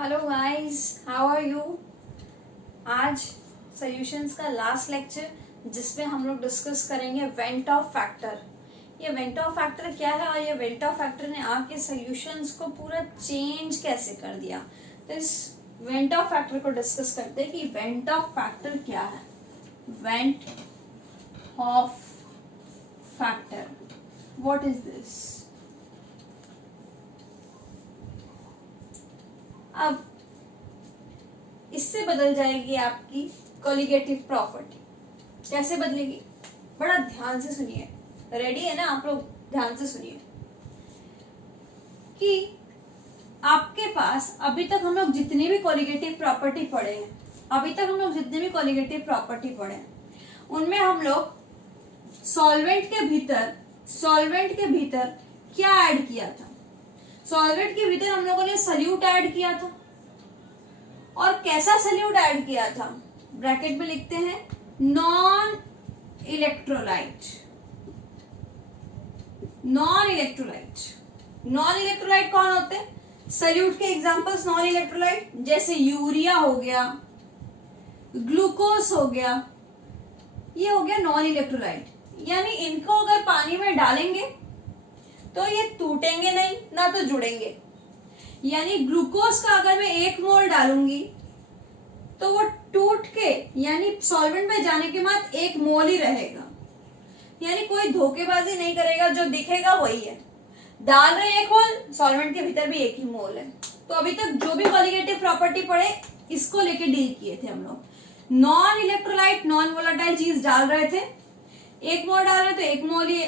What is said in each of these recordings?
Hello guys, how are you. आज solutions का last lecture जिसमें हम लोग डिस्कस करेंगे वेंट ऑफ फैक्टर। ये वेंट ऑफ फैक्टर क्या है और ये वेंट ऑफ फैक्टर ने आपके सॉल्यूशंस को पूरा चेंज कैसे कर दिया। तो इस वेंट ऑफ फैक्टर को डिस्कस करते हैं कि वेंट ऑफ फैक्टर क्या है। Went Hoff factor, what is this. अब इससे बदल जाएगी आपकी कोलिगेटिव प्रॉपर्टी। कैसे बदलेगी, बड़ा ध्यान से सुनिए। रेडी है ना आप लोग, ध्यान से सुनिए कि आपके पास अभी तक हम लोग जितनी भी कोलिगेटिव प्रॉपर्टी पढ़े हैं, उनमें हम लोग सॉल्वेंट के भीतर क्या ऐड किया था। सॉल्वेंट के भीतर हम लोगों ने सल्यूट ऐड किया था। और कैसा सल्यूट ऐड किया था, ब्रैकेट में लिखते हैं नॉन इलेक्ट्रोलाइट। नॉन इलेक्ट्रोलाइट कौन होते हैं? सल्यूट के एग्जांपल्स नॉन इलेक्ट्रोलाइट जैसे यूरिया हो गया, ग्लूकोज हो गया, ये हो गया नॉन इलेक्ट्रोलाइट। यानी इनको अगर पानी में डालेंगे तो ये टूटेंगे नहीं, ना तो जुड़ेंगे। यानी ग्लूकोज का अगर मैं 1 मोल डालूंगी तो वो टूट के यानी सॉल्वेंट में जाने के बाद 1 मोल ही रहेगा। यानी कोई धोखेबाजी नहीं करेगा, जो दिखेगा वही है। डाल रहे 1 मोल, सॉल्वेंट के भीतर भी 1 ही मोल है। तो अभी तक जो भी कोलिगेटिव प्रॉपर्टी पढ़े, इसको लेके डील किए थे हम लोग। नॉन इलेक्ट्रोलाइट, नॉन वोलेटाइल चीज डाल रहे थे, 1 मोल डाल रहे तो 1 मोल ही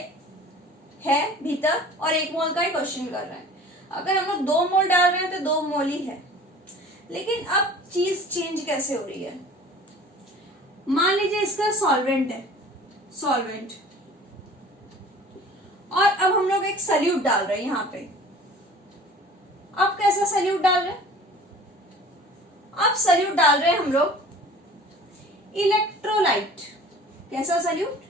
है भीतर और 1 मोल का ही क्वेश्चन कर रहे हैं। अगर हम लोग 2 मोल डाल रहे हैं तो 2 मोल ही है। लेकिन अब चीज चेंज कैसे हो रही है। मान लीजिए इसका सॉल्वेंट है, और अब हम लोग एक सल्यूट डाल रहे हैं यहां पे। अब कैसा सल्यूट डाल रहे हैं? अब सल्यूट डाल रहे हैं हम लोग इलेक्ट्रोलाइट। कैसा सल्यूट?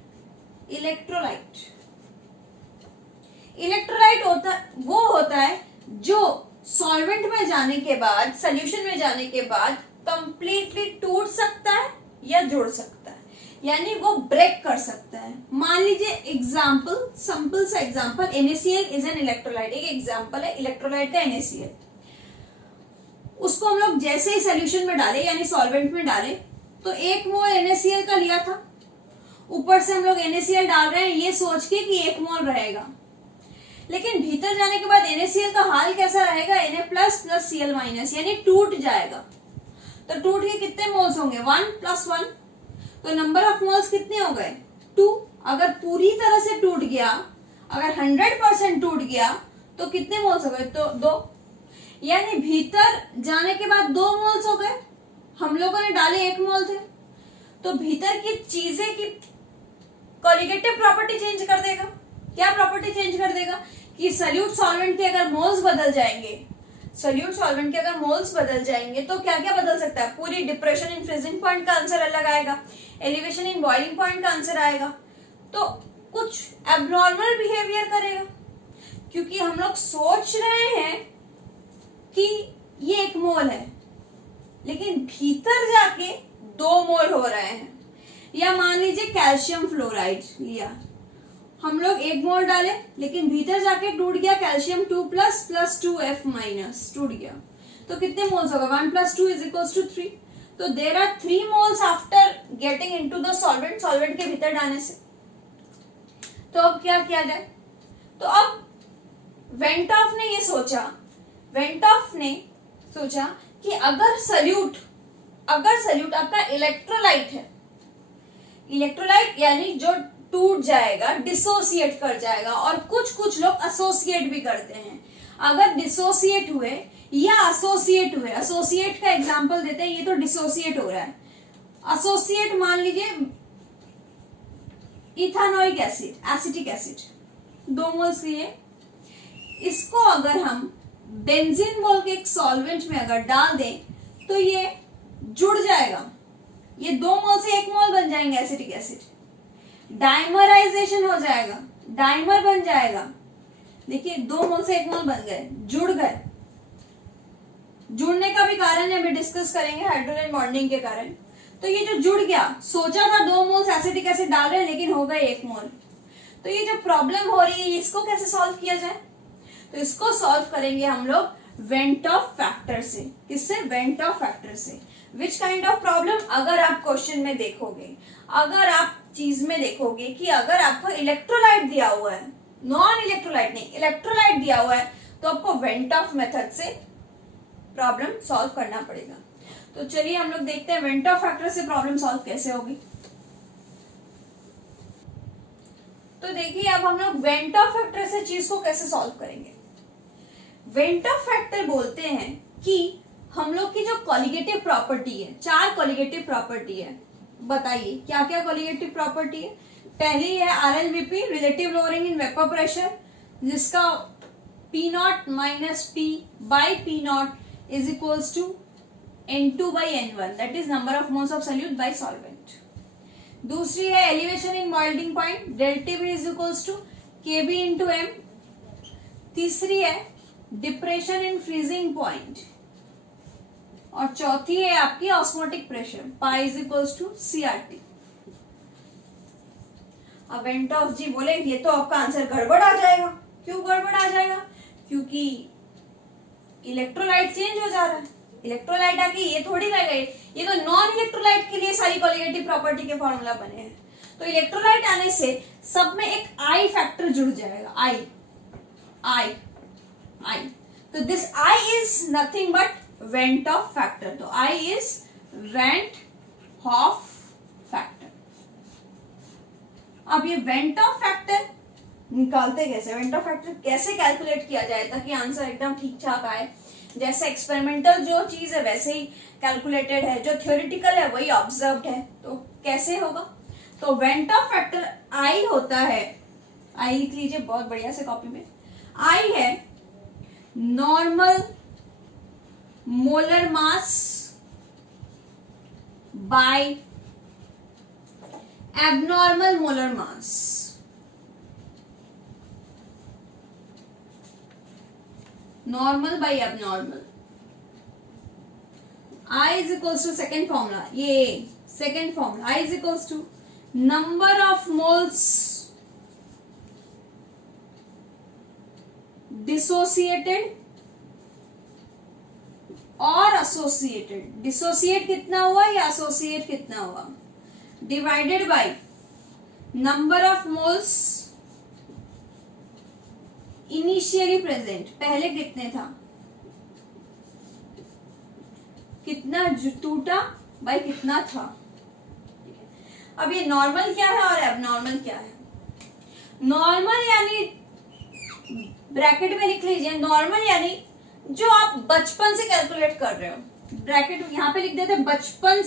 इलेक्ट्रोलाइट होता है जो सॉल्वेंट में जाने के बाद, सॉल्यूशन में जाने के बाद कंप्लीटली टूट सकता है या जुड़ सकता है, यानी वो ब्रेक कर सकता है। मान लीजिए सिंपल सा example, NaCl is an electrolyte. एक एग्जांपल है इलेक्ट्रोलाइट का NaCl। उसको हम लोग जैसे ही सॉल्यूशन में डाले यानी सॉल्वेंट में डाले तो 1 मोल NaCl का लिया था। ऊपर से हम लोग NaCl डाल रहे हैं ये सोच के कि 1 मोल रहेगा, लेकिन भीतर जाने के बाद NaCl का हाल कैसा रहेगा? Na plus plus Cl minus, यानी टूट जाएगा। तो टूट के कितने मोल्स होंगे? 1 + 1। तो नंबर ऑफ मोल्स कितने हो गए? 2। अगर पूरी तरह से टूट गया, अगर 100% टूट गया तो कितने मोल्स हो गए? तो 2। यानी भीतर जाने के बाद 2 मोल्स हो गए। हम लोगों ने डाले 1 मोल थे। तो भीतर की चीजें की कोलिगेटिव प्रॉपर्टी चेंज कर देगा। क्या प्रॉपर्टी चेंज कर देगा? कि सल्यूट सॉल्वेंट के अगर मोल्स बदल जाएंगे तो क्या क्या बदल सकता है? पूरी डिप्रेशन इन फ्रीजिंग पॉइंट का आंसर अलग आएगा, एलिवेशन इन बॉइलिंग पॉइंट का आंसर आएगा। तो कुछ एबनॉर्मल बिहेवियर करेगा, क्योंकि हम लोग सोच रहे हैं कि ये 1 मोल है, लेकिन भीतर जाके 2 मोल हो रहे हैं। या मान लीजिए कैल्शियम फ्लोराइड लिया, हम लोग 1 मोल डाले, लेकिन भीतर जाके टूट गया calcium 2 plus plus 2F minus टूट गया। तो कितने मोल्स होगा? 1 + 2 = 3। तो there are 3 moles after getting into the solvent के भीतर डालने से। तो अब क्या किया जाए? तो अब वेंट ऑफ ने सोचा कि अगर सल्यूट आपका इलेक्ट्रोलाइट यानी जो टूट जाएगा, डिसोसिएट कर जाएगा। और कुछ लोग एसोसिएट भी करते हैं। अगर डिसोसिएट हुए या एसोसिएट हुए, एसोसिएट का एग्जांपल देते हैं, ये तो डिसोसिएट हो रहा है। एसोसिएट मान लीजिए ethanoic acid, acetic acid, 2 moles लिए। इसको अगर हम बेंजीन बोल के एक सॉल्वेंट में अगर डाल दें तो ये जुड़ जाएगा। ये 2 मोल से 1 मोल बन जाएंगे एसिटिक एसिड। डाइमराइजेशन हो जाएगा, डाइमर बन जाएगा। देखिए 2 मोल से 1 मोल बन गए, जुड़ गए। जुड़ने का भी भी कारण है, अभी डिस्कस करेंगे हाइड्रोजन बॉन्डिंग के कारण। तो ये जो जुड़ गया, सोचा था 2 मोल्स एसिटिक एसिड डाल रहे हैं लेकिन हो गए 1 मोल। तो ये जो प्रॉब्लम हो रही है इसको कैसे सॉल्व किया जाए? तो इसको सॉल्व करेंगे हम लोग वेंट ऑफ फैक्टर से। किससे? वेंट ऑफ फैक्टर से। Which kind of problem? अगर आप क्वेश्चन में देखोगे, अगर आप चीज में देखोगे कि अगर आपको इलेक्ट्रोलाइट दिया हुआ है, नॉन इलेक्ट्रोलाइट नहीं, इलेक्ट्रोलाइट दिया हुआ है, तो आपको वेंट ऑफ मेथड से प्रॉब्लम सॉल्व करना पड़ेगा। तो चलिए हम लोग देखते हैं वेंट ऑफ फैक्टर से प्रॉब्लम सॉल्व कैसे होगी। तो देखिए अब हम लोग वेंट ऑफ फैक्टर से चीज को कैसे सॉल्व करेंगे। वेंट ऑफ फैक्टर बोलते हैं कि हम लोग की जो कॉलिगेटिव प्रॉपर्टी है, 4 कॉलिगेटिव प्रॉपर्टी है। बताइए क्या क्या कॉलिगेटिव प्रॉपर्टी है। पहली है RLVP, relative lowering in vapour pressure, जिसका P0 minus P by P0 is equals to N2 by N1, that is number of moles of solute by solvent. दूसरी है elevation in boiling point, delta V is equals to KB into M. तीसरी है depression in freezing point, और चौथी है आपकी osmotic pressure, pi is equals to CRT। अब van't Hoff जी बोले ये तो आपका आंसर गड़बड़ आ जाएगा। क्यों गड़बड़ आ जाएगा? क्योंकि इलेक्ट्रोलाइट चेंज हो जा रहा है। इलेक्ट्रोलाइट आके ये थोड़ी रह गए, ये तो नॉन इलेक्ट्रोलाइट के लिए सारी कॉलिगेटिव प्रॉपर्टी के फॉर्मूला बने हैं। तो इलेक्ट्रोलाइट आने से सब में एक आई फैक्टर जुड़ जाएगा, आई आई आई। तो this I is nothing but went Hoff factor. तो I is went Hoff factor. अब ये वेंट ऑफ फैक्टर निकालते कैसे? वेंट ऑफ फैक्टर कैसे कैलकुलेट किया जाए ताकि आंसर एकदम ठीक ठाक आए? जैसे एक्सपेरिमेंटल जो चीज है वैसे ही कैलकुलेटेड है, जो थ्योरेटिकल है वही ऑब्जर्व्ड है। तो कैसे होगा? तो वेंट ऑफ फैक्टर आई होता है, आई लिख लीजिए बहुत बढ़िया से कॉपी में। आई है normal molar mass by abnormal molar mass. Normal by abnormal. I is equals to second formula, ये second formula, I is equals to number of moles dissociated और एसोसिएटेड। डिसोसिएट कितना हुआ या एसोसिएट कितना हुआ, divided by number of moles initially present. पहले कितने था, कितना टूटा बाई कितना था। अब ये नॉर्मल क्या है और एबनॉर्मल क्या है? नॉर्मल यानी ब्रैकेट में लिख लीजिए, नॉर्मल यानी जो आप बचपन से कैलकुलेट कर रहे हो। ब्रैकेट यहां पे लिख देते हैं बचपन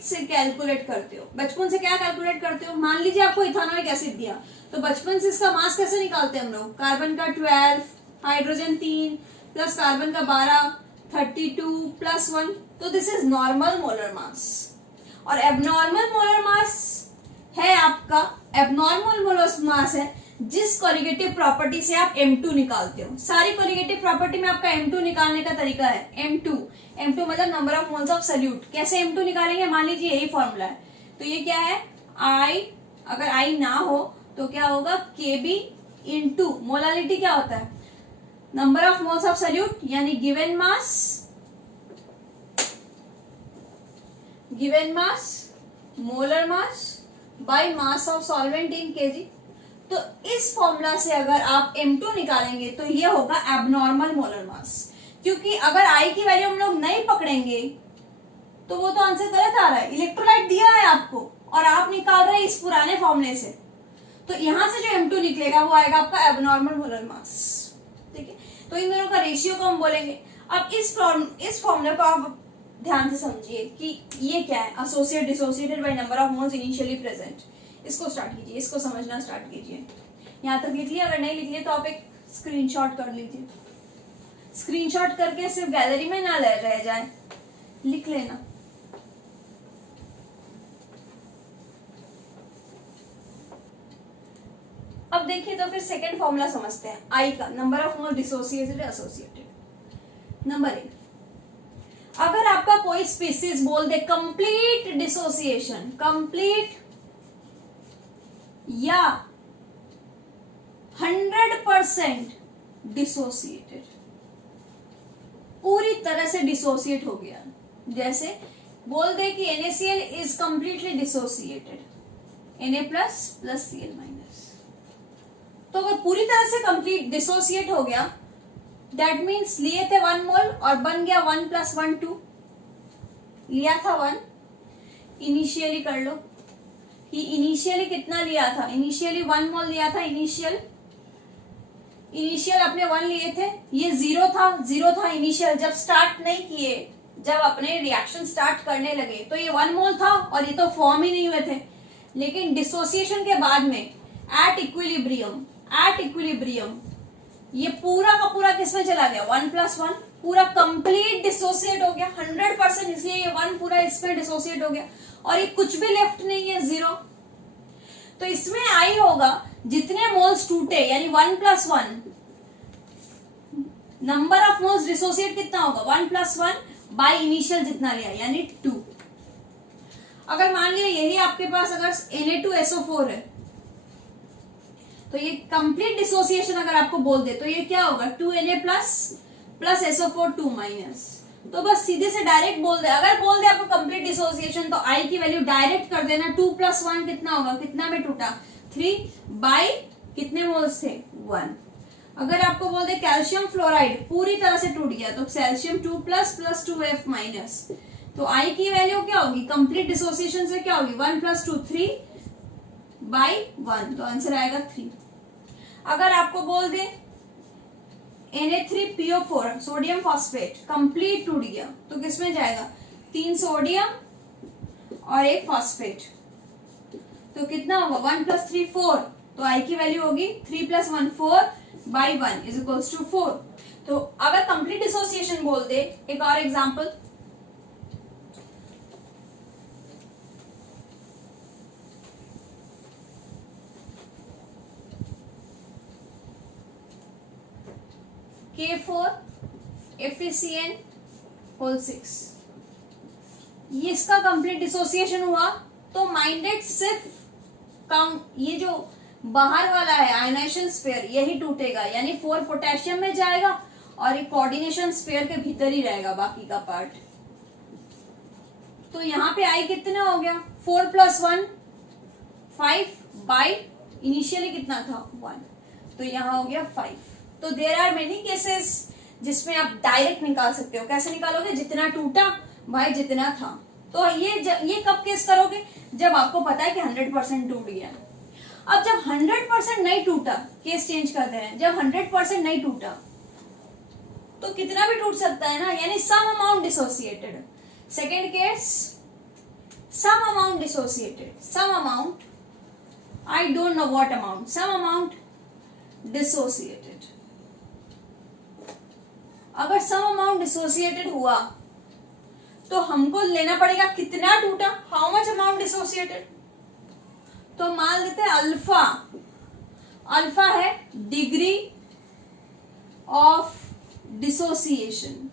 से कैलकुलेट करते हो। बचपन से क्या कैलकुलेट करते हो? मान लीजिए आपको इथेनॉइक एसिड दिया, तो बचपन से इसका मास कैसे निकालते हैं हम लोग? कार्बन का 12, हाइड्रोजन 3 प्लस कार्बन का 12, 32 प्लस 1। तो दिस इज नॉर्मल मोलर मास। और एबनॉर्मल मोलर मास है आपका, एबनॉर्मल मोलर मास है जिस कॉलिगेटिव प्रॉपर्टी से आप M2 निकालते हो। सारी कॉलिगेटिव प्रॉपर्टी में आपका M2 निकालने का तरीका है M2 मतलब number of moles of solute. कैसे M2 निकालेंगे? मान लीजिए यही फॉर्मूला है, तो ये क्या है I, अगर I ना हो तो क्या होगा KB इंटू मोलालिटी क्या होता है, number of moles of solute, यानी given mass molar mass by mass of solvent in kg. तो इस फॉर्मूला से अगर आप M2 निकालेंगे तो ये होगा एबनॉर्मल मोलर मास। क्योंकि अगर I की वैल्यू हम लोग नहीं पकड़ेंगे तो वो तो आंसर गलत आ रहा है। इलेक्ट्रोलाइट दिया है आपको और आप निकाल रहे हैं इस पुराने फॉर्मूले से, तो यहां से जो M2 निकलेगा वो आएगा आपका एबनॉर्मल मोलर मास। ठीक है, तो इन दोनों का रेशियो को हम बोलेंगे। अब इस फॉर्मूले को आप ध्यान से समझिए कि ये क्या है, associate dissociated bye number of moles initially present. इसको स्टार्ट कीजिए, इसको समझना स्टार्ट कीजिए। यहां तक लिख लिया, अगर नहीं लिख लिया तो आप एक स्क्रीनशॉट कर लीजिए। स्क्रीनशॉट करके सिर्फ गैलरी में ना रह जाए, लिख लेना। अब देखिए तो फिर सेकंड फॉर्मूला समझते हैं, आई का, number of mole dissociated associated. Number 1, अगर आपका कोई स्पीसीज बोल दे कंप्लीट डिसोसिएशन, कंप्लीट या 100% डिसोसिएटेड, पूरी तरह से डिसोसिएट हो गया, जैसे बोल दे कि NaCl is completely dissociated, Na plus plus Cl minus, तो अगर पूरी तरह से कंप्लीट डिसोसिएट हो गया, दैट मीन्स लिए थे 1 मोल और बन गया 1 + 1 2, लिया था 1, इनिशियली कर लो कि इनिशियली कितना लिया था, इनिशियली 1 मोल लिया था, इनिशियल अपने 1 लिए थे, ये 0 था इनिशियल, जब स्टार्ट नहीं किए, जब अपने रिएक्शन स्टार्ट करने लगे तो ये 1 मोल था और ये तो फॉर्म ही नहीं हुए थे, लेकिन डिसोसिएशन के बाद में एट इक्विलिब्रियम ये पूरा का पूरा किसमें चला गया, 1 + 1, पूरा कंप्लीट डिसोसिएट हो गया 100%, इसलिए ये 1 पूरा इसमें डिसोसिएट हो गया और ये कुछ भी लेफ्ट नहीं है, 0। तो इसमें आई होगा जितने मोल्स टूटे, यानी 1 + 1, नंबर ऑफ मोल्स डिसोसिएट कितना होगा, 1 + 1 बाय इनिशियल जितना लिया, यानी 2। अगर मान लिया यही आपके पास अगर Na2SO4 है, तो ये कंप्लीट डिसोसिएशन अगर आपको बोल दे तो ये क्या होगा, 2Na प्लस SO4 2 माइनस, तो बस सीधे से डायरेक्ट बोल दे, अगर बोल दे आपको कंप्लीट डिसोसिएशन तो आई की वैल्यू डायरेक्ट कर देना, 2 + 1 कितना होगा, कितना में टूटा, 3 बाय कितने मोल्स थे, 1। अगर आपको बोल दे कैल्शियम फ्लोराइड पूरी तरह से टूट गया, तो कैल्शियम 2 प्लस 2F माइनस, तो आई की वैल्यू क्या होगी, कंप्लीट डिसोसिएशन से क्या होगी, 1 + 2 3 बाय 1, तो आंसर आएगा 3। अगर आपको बोल दे Na3PO4 सोडियम फॉस्फेट कंप्लीट टूट गया, तो किसमें जाएगा, 3 सोडियम और 1 फॉस्फेट, तो कितना होगा, 1 + 3 4, तो आई की वैल्यू होगी 3 + 1 4 बाय 1 = 4। तो अगर कंप्लीट डिसोसिएशन बोल दे, एक और एग्जांपल, K4 FeCN6, ये इसका कंप्लीट डिसोसिएशन हुआ, तो माइंडेड सिर्फ ये जो बाहर वाला है आयनाइजेशन स्फीयर यही टूटेगा, यानी 4 पोटेशियम में जाएगा और ये कोऑर्डिनेशन स्फीयर के भीतर ही रहेगा बाकी का पार्ट। तो यहाँ पे आई कितना हो गया, 4 + 1 5 बाय इनिशियली कितना था, 1, तो यहाँ हो गया 5। तो देयर आर मेनी केसेस जिसमें आप डायरेक्ट निकाल सकते हो, कैसे निकालोगे, जितना टूटा भाई जितना था। तो ये कब केस करोगे, जब आपको पता है कि 100% टूट गया। अब जब 100% नहीं टूटा, केस चेंज करते हैं, जब 100% नहीं टूटा तो कितना भी टूट सकता है ना, यानी some amount dissociated. Second case, some amount dissociated, some amount, I don't know what amount, some amount dissociated. अगर सम अमाउंट डिसोसिएटेड हुआ तो हमको लेना पड़ेगा कितना टूटा, हाउ मच अमाउंट डिसोसिएटेड। तो मान लेते हैं अल्फा, अल्फा है डिग्री ऑफ डिसोसिएशन,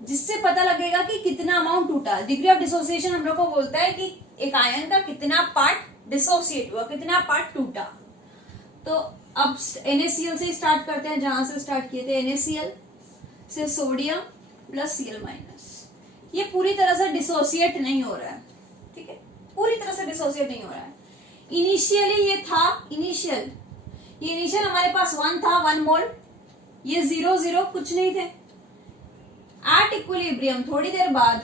जिससे पता लगेगा कि कितना अमाउंट टूटा। डिग्री ऑफ डिसोसिएशन हम लोग को बोलता है कि एक आयन का कितना पार्ट डिसोसिएट हुआ, कितना पार्ट टूटा। तो अब NaCl से स्टार्ट करते हैं, जहां से स्टार्ट किए थे, NaCl से सोडियम प्लस Cl माइनस, ये पूरी तरह से डिसोसिएट नहीं हो रहा है, ठीक है, पूरी तरह से डिसोसिएट नहीं हो रहा है। इनिशियली ये था, इनिशियल हमारे पास 1 था, 1 मोल, ये 0 0 कुछ नहीं थे। एट इक्विलिब्रियम थोड़ी देर बाद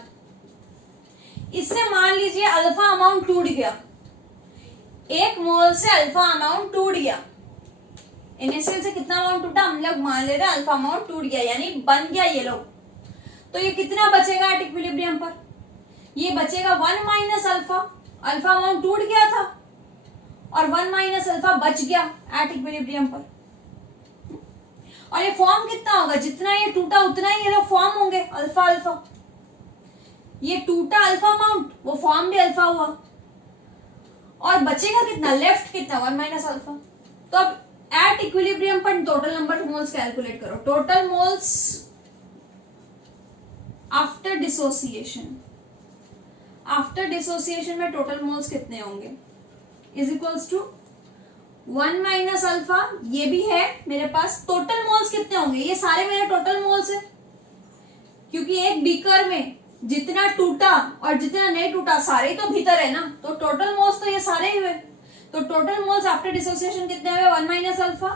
इससे मान लीजिए अल्फा अमाउंट टूट गया, 1 मोल से अल्फा अमाउंट टूट गया। NaCl से कितना अमाउंट टूटा, हम लोग मान ले रहे हैं अल्फा अमाउंट टूट गया, यानी बन गया ये लोग। तो ये कितना बचेगा एट इक्विलिब्रियम पर, ये बचेगा 1 माइनस अल्फा, अल्फा अमाउंट टूट गया था और 1 माइनस अल्फा बच गया एट इक्विलिब्रियम पर। और ये फॉर्म कितना होगा, जितना ये टूटा उतना ही ये लोग फॉर्म होंगे, अल्फा अल्फा। ये टूटा अल्फा अमाउंट, वो फॉर्म भी अल्फा हुआ, और बचेगा कितना, लेफ्ट कितना, 1 माइनस अल्फा। तो अब एट इक्विलिब्रियम पर total number of moles calculate करो. Total moles after dissociation, after dissociation में टोटल मोल्स कितने होंगे? Is equals to 1 minus alpha. ये भी है मेरे पास. टोटल मोल्स कितने होंगे? ये सारे मेरे टोटल मोल्स है, क्योंकि एक बीकर में जितना टूटा और जितना नहीं टूटा सारे तो भीतर है ना, तो टोटल मोल्स तो ये सारे ही हुए. तो टोटल मोल्स आफ्टर डिसोसिएशन कितने हुए? 1 minus alpha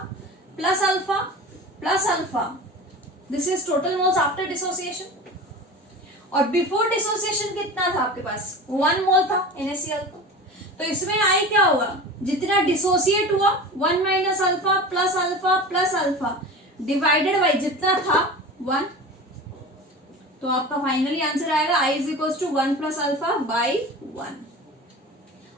plus alpha plus alpha. This is total moles after dissociation. और बिफोर डिसोसिएशन कितना था आपके पास? 1 मोल था NaCl का. तो इसमें आई क्या होगा? जितना डिसोसिएट हुआ 1 minus alpha plus alpha divided by जितना था 1. तो आपका फाइनली आंसर आएगा I is equal to 1 plus alpha by 1.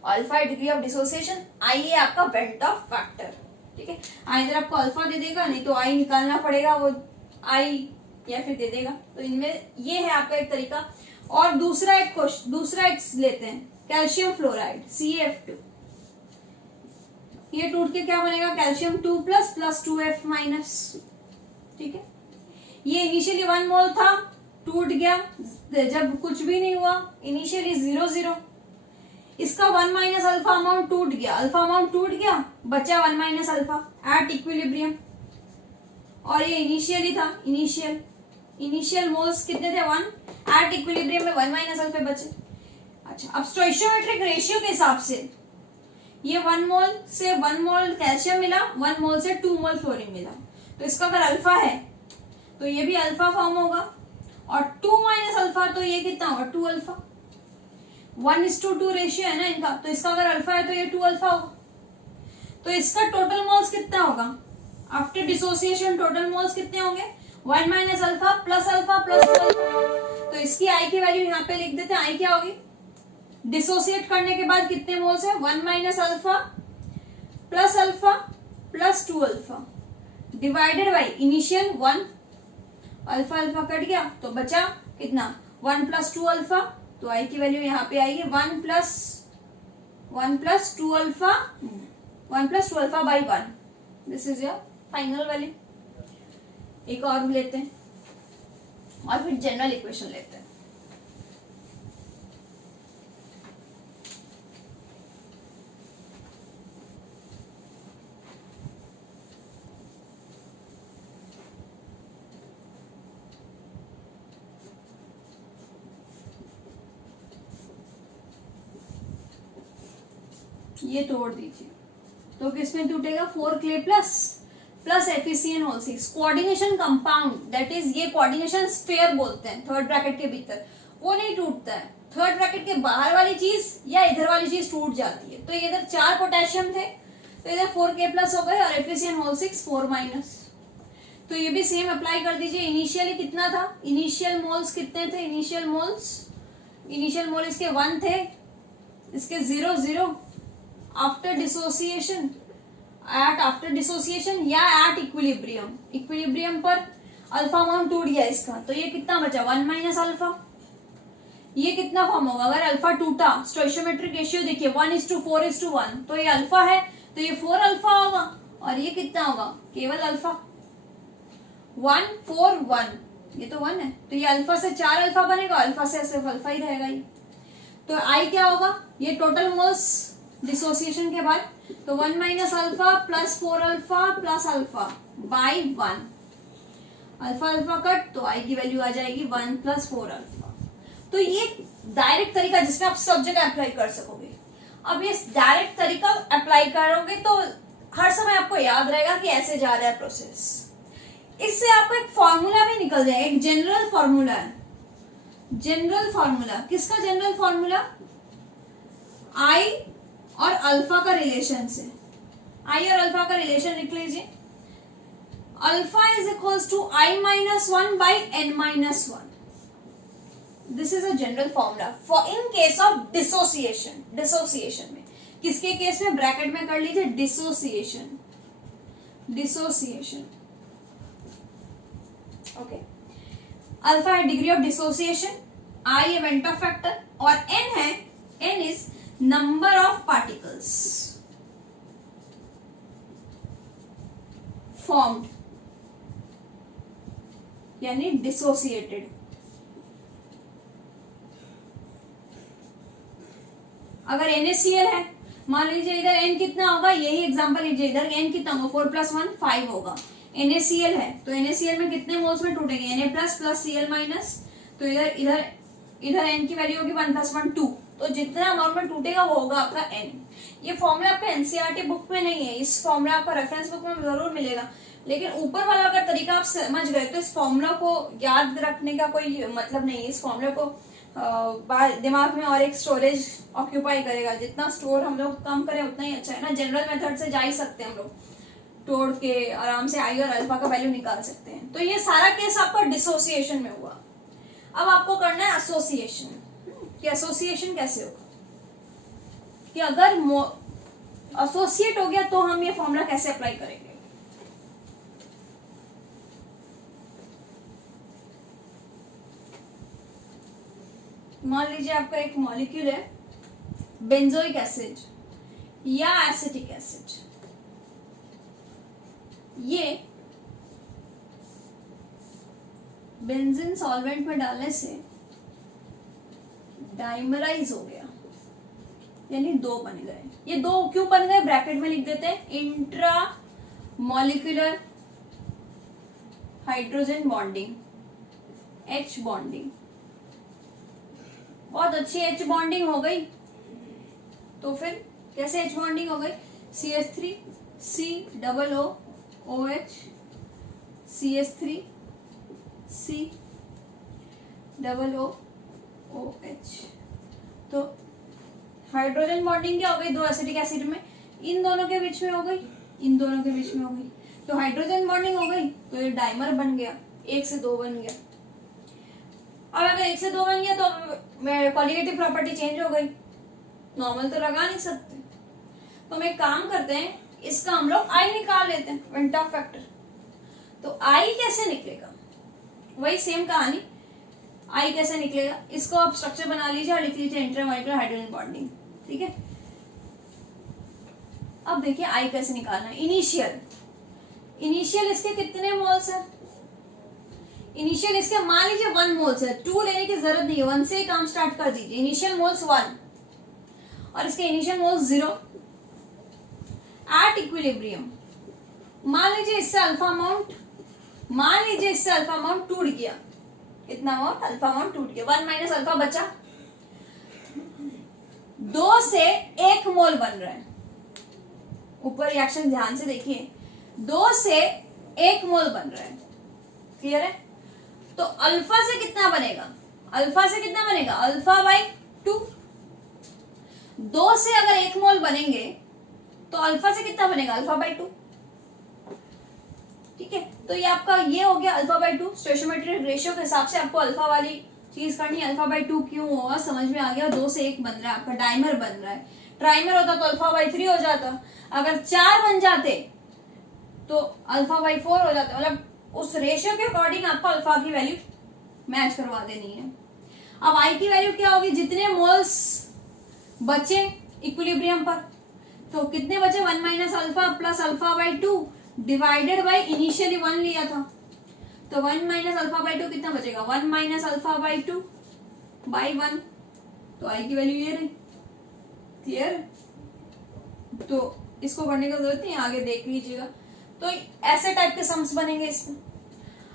Alpha degree of dissociation. I ये आपका वेंट ऑफ फैक्टर. ठीक है, आइदर आपको अल्फा दे देगा, नहीं तो I निकालना पड़ेगा, वो I या फिर दे देगा. तो इनमें ये है आपका एक तरीका. और दूसरा एक लेते हैं, कैल्शियम फ्लोराइड CaF2. ये टूट के क्या बनेगा? Calcium 2 plus plus 2F minus. ठीक है, ये इनिशियली 1 मोल था, टूट गया जब कुछ भी नहीं हुआ, इनिशियली 0 इसका 1 माइनस अल्फा अमाउंट टूट गया, अल्फा अमाउंट टूट गया, बचा 1 माइनस अल्फा एट इक्विलिब्रियम. और ये इनिशियली था, इनिशियल मोल्स कितने थे? 1. एट इक्विलिब्रियम में 1 माइनस अल्फा बचे. अच्छा, अब स्टोइचियोमेट्रिक रेशियो के हिसाब से ये 1 मोल से 1 मोल कैल्शियम मिला, 1 मोल से 2 मोल फ्लोरीन मिला. तो इसका अगर अल्फा है तो ये भी अल्फा फॉर्म होगा, और 2 माइनस अल्फा तो ये कितना होगा? 2 अल्फा. 1:2 रेशियो है ना इनका, तो इसका अगर अल्फा है तो ये 2 अल्फा होगा. तो इसका टोटल मोल्स कितना होगा? आफ्टर डिसोसिएशन टोटल मोल्स कितने होंगे? 1 माइनस अल्फा प्लस 2 अल्फा. तो इसकी आई की वैल्यू यहाँ पे लिख देते हैं. आई क्या होगी? डिसोसिएट करने के बाद कितने मोल्स है? 1 minus alpha plus 2 alpha divided by initial 1. Alpha alpha cut गया तो बचा कितना? 1 प्लस 2 अल्फा. तो आई की वैल्यू यहाँ पे आएगी 1 plus 2 alpha by 1. This is your final value. एक और लेते हैं और फिर जनरल इक्वेशन लेते हैं. ये तोड़ दीजिए तो किसमें टूटेगा? 4 clay plus FeCN6 coordination compound, that is ये कोऑर्डिनेशन स्फीयर बोलते हैं. थर्ड ब्रैकेट के भीतर वो नहीं टूटता है. थर्ड ब्रैकेट के बाहर वाली चीज या इधर वाली चीज टूट जाती है. तो इधर 4 पोटेशियम थे तो इधर 4K प्लस हो गए और FeCN6 4 माइनस. तो ये भी सेम अप्लाई कर दीजिए. इनिशियली कितना था? इनिशियल मोल्स कितने थे? इनिशियल मोल इसके 1 थे, इसके 0 आफ्टर डिसोसिएशन या एट इक्विलिब्रियम पर अल्फा अमाउंट टूट गया इसका. तो ये कितना बचा? 1 माइनस अल्फा. ये कितना फॉर्म होगा? अगर अल्फा टूटा, स्टोइचियोमेट्रिक रेशियो देखिए 1:4:1, तो ये अल्फा है तो ये 4 अल्फा होगा. और ये कितना होगा? केवल अल्फा 1 4 1. ये तो 1 है तो ये अल्फा से 4 अल्फा बनेगा, अल्फा से सिर्फ अल्फा ही रहेगा ये. तो आई क्या होगा? ये टोटल मोल्स डिसोसिएशन के बाद, तो 1 minus alpha plus 4 alpha plus alpha by 1. Alpha alpha cut तो आई की वैल्यू आ जाएगी 1 प्लस 4 अल्फा. तो ये डायरेक्ट तरीका जिसमें आप सब जगह अप्लाई कर सकोगे. अब ये डायरेक्ट तरीका अप्लाई करोगे तो हर समय आपको याद रहेगा कि ऐसे जा रहा है प्रोसेस. इससे आपको एक फॉर्मूला भी निकल जाएगा. एक जनरल फॉर्मूला है. जनरल फॉर्मूला किसका? जनरल फॉर्मूला आई और अल्फा का रिलेशन से. आई और अल्फा का रिलेशन लिख लीजिए. Alpha is equals to I-1 by N-1. This is a general formula for in case of dissociation में. किसके केस में? ब्रैकेट में कर लीजिए डिसोसिएशन. ओके. अल्फा है degree of dissociation, I van't Hoff factor और N है, N is number of particles. Unformed यानी डिसोसिएटेड। अगर NaCl है, मान लीजिए इधर n कितना होगा, यही एग्जांपल लीजिए, इधर n कितना होगा 4 + 1 5 होगा। NaCl है तो NaCl में कितने मोल्स में टूटेंगे, Na plus plus Cl minus, तो इधर इधर इधर n की वैल्यू होगी 1 + 1 2, तो जितना अमाउंट में टूटेगा वो होगा आपका n। ये फॉर्मूला आपका एनसीईआरटी बुक में नहीं है, इस फॉर्मूला आपका रेफरेंस बुक में जरूर मिलेगा, लेकिन ऊपर वाला अगर तरीका आप समझ गए तो इस फॉर्मूला को याद रखने का कोई मतलब नहीं है। इस फॉर्मूला को दिमाग में और एक स्टोरेज ऑक्यूपाई करेगा, जितना स्टोर हम लोग कम करें उतना ही अच्छा है ना। जनरल मेथड से जा ही सकते हैं हम लोग, तोड़ के आराम से आई और अल्फा का वैल्यू निकाल सकते हैं। तो ये सारा केस आपका डिसोसिएशन में हुआ। अब आपको करना है एसोसिएशन, कि एसोसिएशन कैसे होगा, कि अगर एसोसिएट हो गया तो हम ये फॉर्मूला कैसे अप्लाई करेंगे। मान लीजिए आपका एक मॉलिक्यूल है बेंजोइक एसिड या एसिटिक एसिड, ये बेंजीन सॉल्वेंट में डालने से डाइमराइज हो गया, यानी दो बन गए। ये दो क्यों बन गए, ब्रैकेट में लिख देते हैं, intra molecular hydrogen bonding, H bonding, बहुत अच्छी H बॉन्डिंग हो गई। तो फिर कैसे H बॉन्डिंग हो गई, CH3 C double O OH CH3 C double O OH। तो हाइड्रोजन बॉन्डिंग क्या हो गई, दो एसिटिक एसिड में, इन दोनों के बीच में हो गई, इन दोनों के बीच में हो गई, तो हाइड्रोजन बॉन्डिंग हो गई, तो ये डाइमर बन गया, 1 से 2 बन गया। अब अगर 1 से 2 बन गया तो क्वालिटेटिव प्रॉपर्टी चेंज हो गई, नॉर्मल तो लगा नहीं सकते, तो हम एक काम करते हैं, इसका हम लोग I निकाल लेते हैं, वेंटॉफ फैक्टर। तो I कैसे निकलेगा, वही सेम कहानी, I कैसे निकलेगा, इसको आप स्ट्रक्चर बना लीजिए और लिख लीजिए इंट्रामॉलिक्यूलर हाइड्रोजन बॉन्डिंग, ठीक है। अब देखिए I कैसे निकालना है, इनिशियल इसके कितने मोल्स है, इनिशियल इसके मान लीजिए 1 मोल्स है, 2 लेने की जरूरत नहीं है, 1 से ही काम स्टार्ट कर दीजिए। इनिशियल मोल्स 1 और इसके इनिशियल मोल्स 0 एट इक्विलिब्रियम। मान लीजिए इससे अल्फा अमाउंट टूट गया, इतना अमाउंट अल्फा अमाउंट टूट गया, 1 माइनस अल्फा बचा, 2 से 1 मोल बन रहा है, ऊपर रिएक्शन ध्यान से देखिए, 2 से 1 मोल बन रहा है, क्लियर है। तो अल्फा से कितना बनेगा, अल्फा बाई 2, 2 से अगर 1 मोल बनेंगे तो अल्फा से कितना बनेगा, अल्फा बाई 2, ठीक है। तो ये आपका ये हो गया अल्फा बाई 2, स्टोइचियोमेट्रिक रेशियो के हिसाब से आपको अल्फा वाली चीज करनी है, अल्फा बाई 2 क्यों होगा समझ में आ गया, 2 से 1 बन रहा है, आपका डाइमर बन रहा है, ट्राइमर होता तो अल्फा बाई 3 हो जाता, अगर 4 बन जाते तो अल्फा बाई 4 हो जाता, मतलब उस रेशियो के अकॉर्डिंग आपको अल्फा की वैल्यू मैच करवा देनी है। अब आई की वैल्यू क्या होगी, जितने मोल्स बचे इक्विलिब्रियम पर, तो कितने बचे, 1 minus alpha plus alpha by 2 divided by initially 1 लिया था, तो 1 माइनस अल्फा बाई 2 कितना बचेगा, 1 माइनस अल्फा बाई 2 बाई 1, तो आई की वैल्यू ये रही, क्लियर। तो इसको करने की जरूरत नहीं, आगे देख लीजिएगा। तो ऐसे टाइप के सम्स बनेंगे इसमें।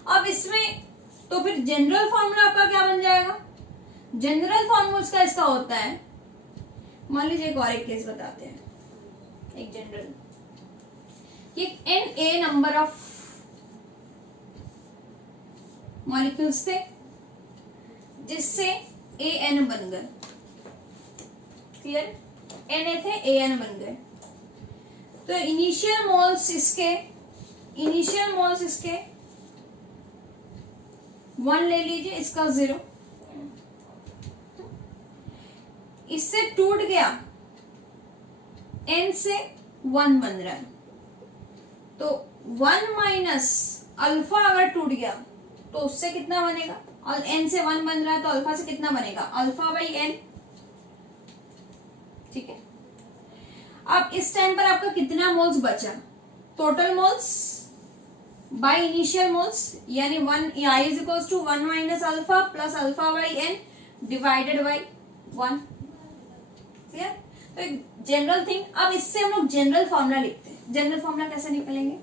अब इसमें तो फिर जनरल फॉर्मूला आपका क्या बन जाएगा, जनरल फॉर्मूला का इसका होता है, मान लीजिए एक और एक केस बताते हैं, एक जनरल, एक Na नंबर ऑफ मॉलिक्यूल्स थे जिससे An बन गए, क्लियर, Na थे An बन गए, तो इनिशियल मोल्स इसके 1 ले लीजिए, इसका 0, इससे टूट गया, N से 1 बन रहा है, तो 1 माइनस अल्फा अगर टूट गया तो उससे कितना बनेगा, और N से 1 बन रहा है तो अल्फा से कितना बनेगा, अल्फा बाई N, ठीक है। अब इस टाइम पर आपका कितना मोल्स बचा, total moles by initial moles, यानी 1 I is equals to 1 minus alpha plus alpha by n divided by 1। Clear? तो एक जनरल थिंग। अब इससे हम लोग जनरल फॉर्मूला लिखते हैं। जनरल फॉर्मूला कैसे निकलेंगे?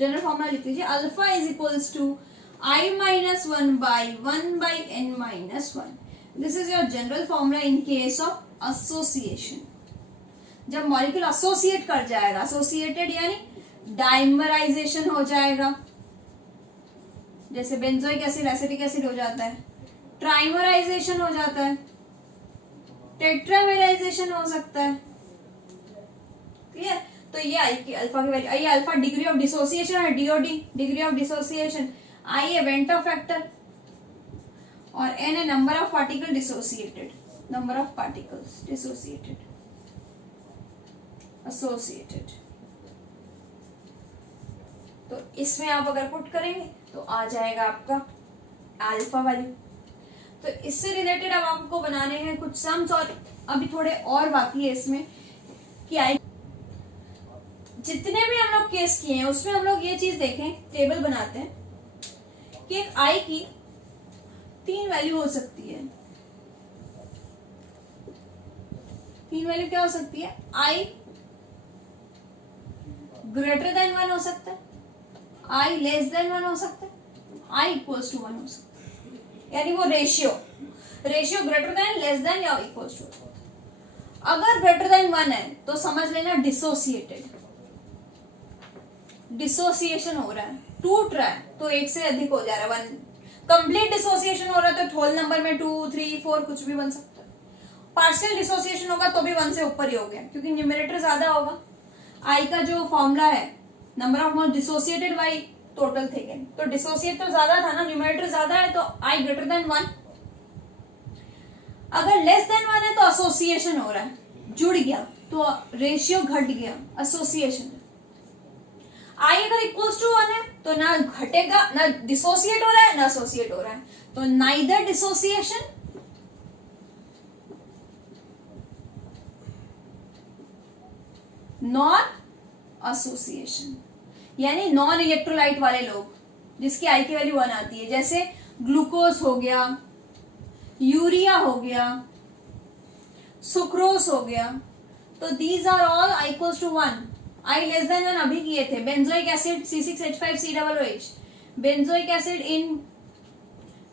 जनरल फॉर्मूला लिख लीजिए, alpha is equals to I minus 1 by n minus 1। This is your general formula in case of association. जब मॉलिक्यूल एसोसिएट कर जाएगा, एसोसिएटेड यानी डाइमराइजेशन हो जाएगा, जैसे बेंजोइक एसिड एसिटिक एसिड हो जाता है, ट्राइमराइजेशन हो जाता है, टेट्रामेराइजेशन हो सकता है। क्लियर? तो ये आई की अल्फा की value, I alpha degree of dissociation और DOD degree of dissociation, I a van't Hoff factor और n a number of particle dissociated, number of particles dissociated associated. तो इसमें आप अगर पुट करेंगे तो आ जाएगा आपका अल्फा वैल्यू। तो इससे रिलेटेड अब आपको बनाने हैं कुछ सम्स, और अभी थोड़े और बाकी है इसमें कि आई जितने भी हम लोग केस किए हैं उसमें हम लोग ये चीज देखें, टेबल बनाते हैं कि एक आई की 3 वैल्यू हो सकती है। 3 वैल्यू क्या हो सकती है? आई ग्रेटर देन 1 हो सकता है, आई लेस देन 1 हो सकता है, आई इक्वल्स टू 1 हो सकता है। यानी वो ratio greater than, less than या इक्वल्स टू। अगर ग्रेटर देन 1 है तो समझ लेना डिसोसिएटेड, डिसोसिएशन हो रहा है, टूट रहा है, तो 1 से अधिक हो जा रहा है, 1 कंप्लीट डिसोसिएशन हो रहा है तो होल नंबर में 2, 3, 4 कुछ भी बन सकता है। पार्शियल डिसोसिएशन होगा तो भी 1 से ऊपर ही हो गया, क्योंकि न्यूमरेटर ज्यादा होगा। आई का जो फॉर्मूला है number of mole dissociated by total thickness, तो डिसोसिएट तो ज्यादा था ना, न्यूमरेटर ज्यादा है, तो आई ग्रेटर देन 1। अगर लेस देन 1 है तो एसोसिएशन हो रहा है, जुड़ गया, तो रेशियो घट गया, एसोसिएशन। आई अगर इक्वल्स टू 1 है तो ना घटेगा, ना डिसोसिएट हो रहा है ना एसोसिएट हो रहा है, तो नाइदर डिसोसिएशन नॉन एसोसिएशन। यानी नॉन इलेक्ट्रोलाइट वाले लोग जिसकी आई की वैल्यू 1 आती है, जैसे ग्लूकोज हो गया, यूरिया हो गया, सुक्रोज हो गया, तो these are all I equals to 1। I less than 1 अभी किए थे, benzoic acid C6H5COOH, benzoic acid in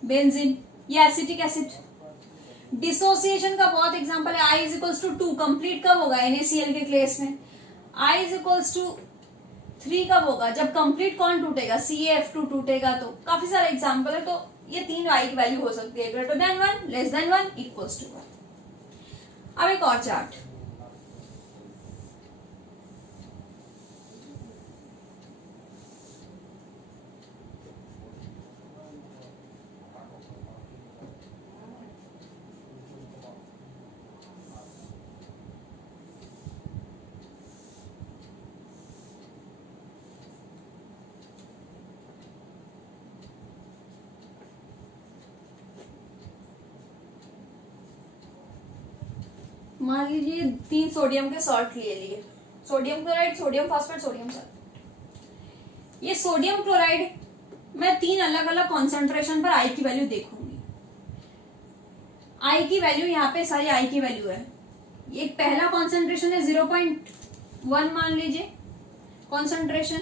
benzene, ये एसिटिक एसिड। डिसोसिएशन का बहुत एग्जांपल है, I is equals to 2 complete कब होगा? NaCl के केस में। आई इज इक्वल्स टू 3 कब होगा? जब कंप्लीट कौन टूटेगा? CaF2 टूटेगा। तो काफी सारे एग्जांपल है, तो ये 3 आई की वैल्यू हो सकती है, greater than 1, less than 1, equals to 1। अब एक और चार्ट, मान लीजिए 3 सोडियम के सॉल्ट ले लिए, sodium chloride, sodium phosphate, sodium sulphate. ये सोडियम क्लोराइड मैं 3 अलग अलग कॉन्सेंट्रेशन पर आई की वैल्यू देखूंगी। आई की वैल्यू यहाँ पे सारी आई की वैल्यू है। एक पहला कॉन्सेंट्रेशन है 0.1 मान लीजिए, कॉन्सेंट्रेशन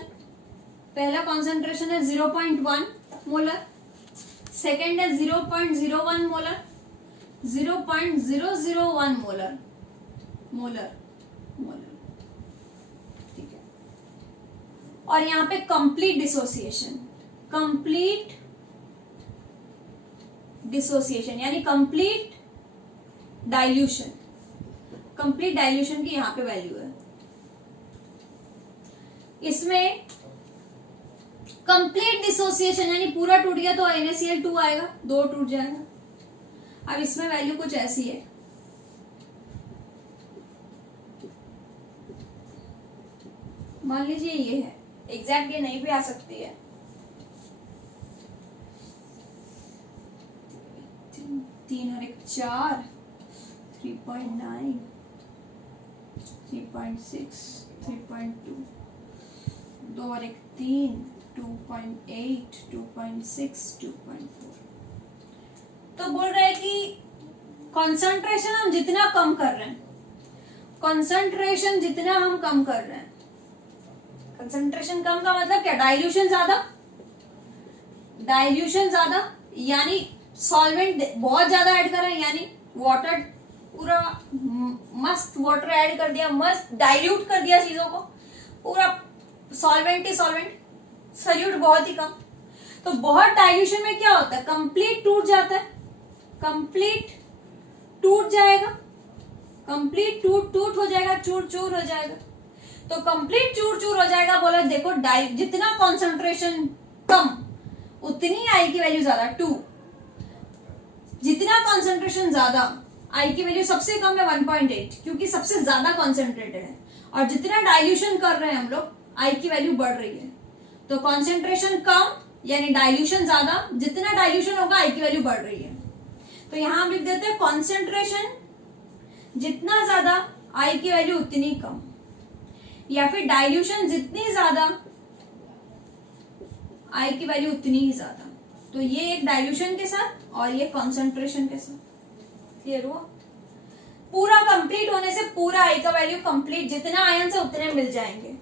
पहला कॉन्सेंट्रेशन है 0.1 मोलर, सेकेंड है 0.01 मोलर, 0.001 मोलर, ठीक है। और यहाँ पे कंप्लीट डिसोसिएशन यानी कंप्लीट डाइल्यूशन की यहाँ पे वैल्यू है। इसमें कंप्लीट डिसोसिएशन यानी पूरा टूट गया तो NaCl2 आएगा, 2 टूट जाएगा। अब इसमें वैल्यू कुछ ऐसी है, मान लीजिए ये है, एग्जैक्ट ये नहीं भी आ सकती है, 3 और 1 4, 3.9, 3.6, 3.2, 2 और 1 3, 2.8, 2.6, 2.4। तो बोल रहा है कि कंसंट्रेशन हम जितना कम कर रहे हैं, कंसंट्रेशन जितना हम कम कर रहे हैं, कंसंट्रेशन कम का मतलब क्या, डाइल्यूशन ज्यादा, डाइल्यूशन ज्यादा यानी सॉल्वेंट बहुत ज्यादा ऐड कर रहे हैं, यानी वाटर पूरा मस्त वाटर ऐड कर दिया, मस्त डाइल्यूट कर दिया चीजों को, पूरा सॉल्वेंट ही सॉल्वेंट, सॉल्यूट बहुत ही कम। तो बहुत डाइल्यूशन में क्या होता है, कंप्लीट टूट जाता है, कंप्लीट टूट जाएगा, कंप्लीट टूट हो जाएगा, चूर चूर हो जाएगा। तो कंप्लीट चूर चूर हो जाएगा बोला, देखो जितना कॉन्सेंट्रेशन कम उतनी आई की वैल्यू ज्यादा, 2। जितना कॉन्सेंट्रेशन ज्यादा, आई की वैल्यू सबसे कम है 1.8 क्योंकि सबसे ज्यादा कॉन्सेंट्रेटेड है, और जितना डाइल्यूशन कर रहे हैं हम लोग आई की वैल्यू बढ़ रही है। तो कॉन्सेंट्रेशन कम यानी डाइल्यूशन ज्यादा, जितना डाइल्यूशन होगा आई की वैल्यू बढ़ रही है। तो यहां हम लिख देते हैं कॉन्सेंट्रेशन जितना ज्यादा आई की वैल्यू उतनी कम, या फिर डाइल्यूशन जितनी ज्यादा आई की वैल्यू उतनी ही ज्यादा। तो ये एक डाइल्यूशन के साथ और ये कॉन्सेंट्रेशन के साथ। क्लियर हुआ? पूरा कंप्लीट होने से पूरा आई का वैल्यू कंप्लीट जितना आयन से उतने मिल जाएंगे,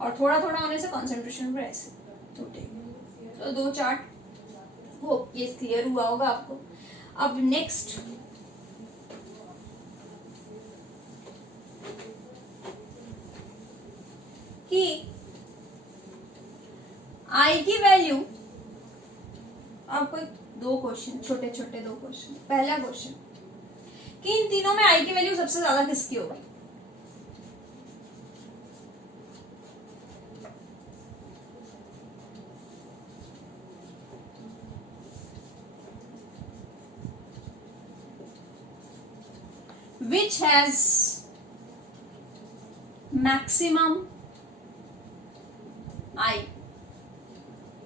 और थोड़ा थोड़ा होने से कॉन्सेंट्रेशन पर ऐसे टूटेगा। तो 2 चार्ट होप ये क्लियर हुआ होगा आपको। अब नेक्स्ट कि आई की वैल्यू, आपको 2 क्वेश्चन, छोटे छोटे 2 क्वेश्चन। पहला क्वेश्चन कि इन तीनों में आई की वैल्यू सबसे ज्यादा किसकी होगी? Which has maximum I?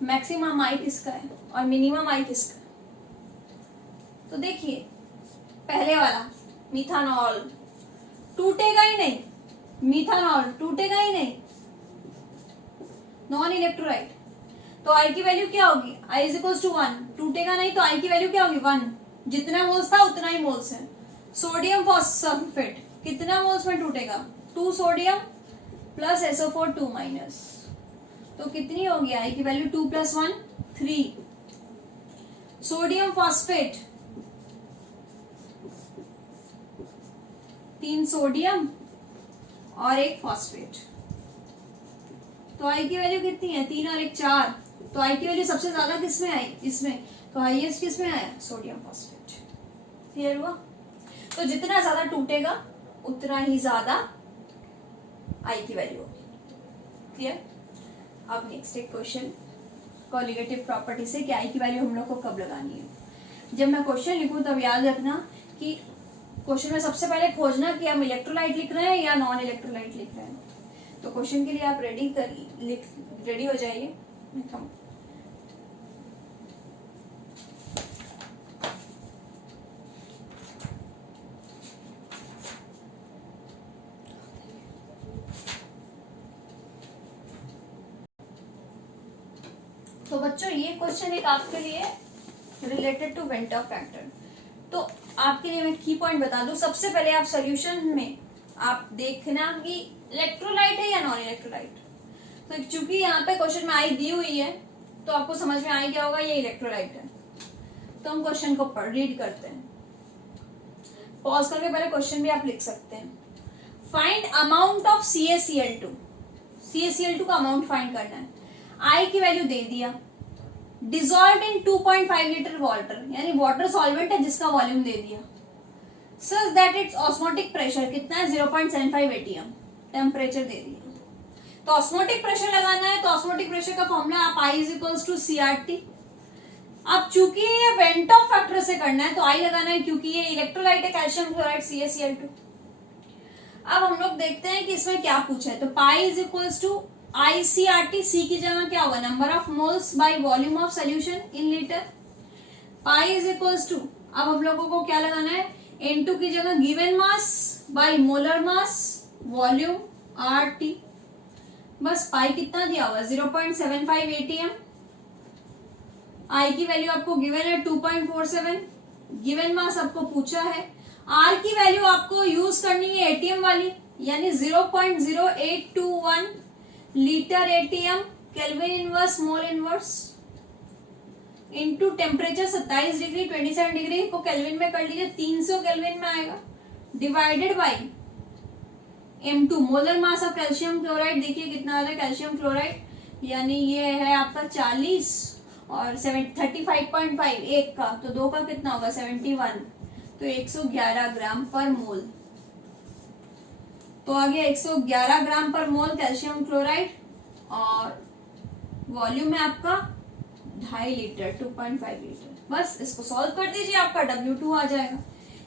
Maximum I किसका है और मिनिमम आई किसका है? तो देखिए पहले वाला मिथानॉल टूटेगा ही नहीं, मिथानॉल टूटेगा ही नहीं, नॉन इलेक्ट्रोलाइट। तो आई की वैल्यू क्या होगी? आई इज इक्वल टू 1, टूटेगा नहीं तो आई की वैल्यू क्या होगी? 1। जितना मोल्स था उतना ही मोल्स है। सोडियम फॉस्फेट कितना मोल्स में टूटेगा? 2 सोडियम प्लस SO4 2 माइनस, तो कितनी होगी आई की वैल्यू? 2 + 1 3। सोडियम फॉस्फेट 3 सोडियम और 1 फॉस्फेट, तो आई की वैल्यू कितनी है? 3 और 1 4। तो आई की वैल्यू सबसे ज्यादा किसमें आई? इसमें। तो हाईएस्ट किसमें आया? Sodium phosphate. क्लियर हुआ? तो जितना ज्यादा टूटेगा उतना ही ज्यादा आई की वैल्यू होगी। क्लियर? अब नेक्स्ट एक क्वेश्चन कोलिगेटिव प्रॉपर्टी से कि आई की वैल्यू हम लोग को कब लगानी है। जब मैं क्वेश्चन लिखूं तब याद रखना कि क्वेश्चन में सबसे पहले खोजना कि हम इलेक्ट्रोलाइट लिख रहे हैं या नॉन इलेक्ट्रोलाइट लिख रहे हैं। तो क्वेश्चन के लिए आप रेडी हो जाइए। तो बच्चों ये क्वेश्चन एक आपके लिए रिलेटेड टू वेंटर फैक्टर। तो आपके लिए मैं की पॉइंट बता दूं। सबसे पहले आप सॉल्यूशन में आप देखना कि इलेक्ट्रोलाइट है या नॉन इलेक्ट्रोलाइट। तो चूंकि यहाँ पे क्वेश्चन में आई दी हुई है तो आपको समझ में आई क्या होगा, ये इलेक्ट्रोलाइट है। तो हम क्वेश्चन को रीड करते हैं। पॉज करके पहले क्वेश्चन भी आप लिख सकते हैं। Find amount of CaCl2। CaCl2 का अमाउंट फाइंड करना है। आई की वैल्यू दे दिया। डिजॉल्व इन 2.5 लीटर वाटर, यानी वाटर सॉल्वेंट है जिसका वॉल्यूम दे दिया। Such that it's osmotic pressure कितना है? 0.75 atm। टेम्परेचर दे दिया। तो ऑस्मोटिक प्रेशर लगाना है, तो ऑस्मोटिक प्रेशर का फॉर्मूला आप I is equals to CRT। अब चूंकि ये वेंट ऑफ फैक्टर से करना है तो I लगाना है, क्योंकि ये इलेक्ट्रोलाइट है कैल्शियम क्लोराइड CaCl2। अब हम लोग देखते हैं कि इसमें क्या पूछा है। तो pi is equals to ICRT, C की जगह क्या होगा? Number of moles by volume of solution in litre. Pi is equals to, अब हम लोगों को क्या लगाना है? N2 की जगह given mass by molar mass volume RT। बस पाई कितना दिया हुआ 0.75 ATM। आई की वैल्यू आपको गिवन है 2.47। गिवन मास आपको पूछा है। आर की वैल्यू आपको यूज करनी है एटीएम वाली, यानी 0.0821 litre ATM kelvin inverse mole inverse into temperature 27 degree 27 degree को केल्विन में कर लीजिए, 300 केल्विन में आएगा, divided by M2 molar mass of calcium chloride. देखिए कितना आ रहा है कैल्शियम क्लोराइड, यानी ये है आपका 40 और 35.5 एक का, तो दो का कितना होगा 71, तो 111 ग्राम पर मोल। तो आ गया 111 ग्राम पर मोल कैल्शियम क्लोराइड, और वॉल्यूम है आपका 2.5 लीटर 2.5 लीटर। बस इसको सॉल्व कर दीजिए, आपका W2 आ जाएगा।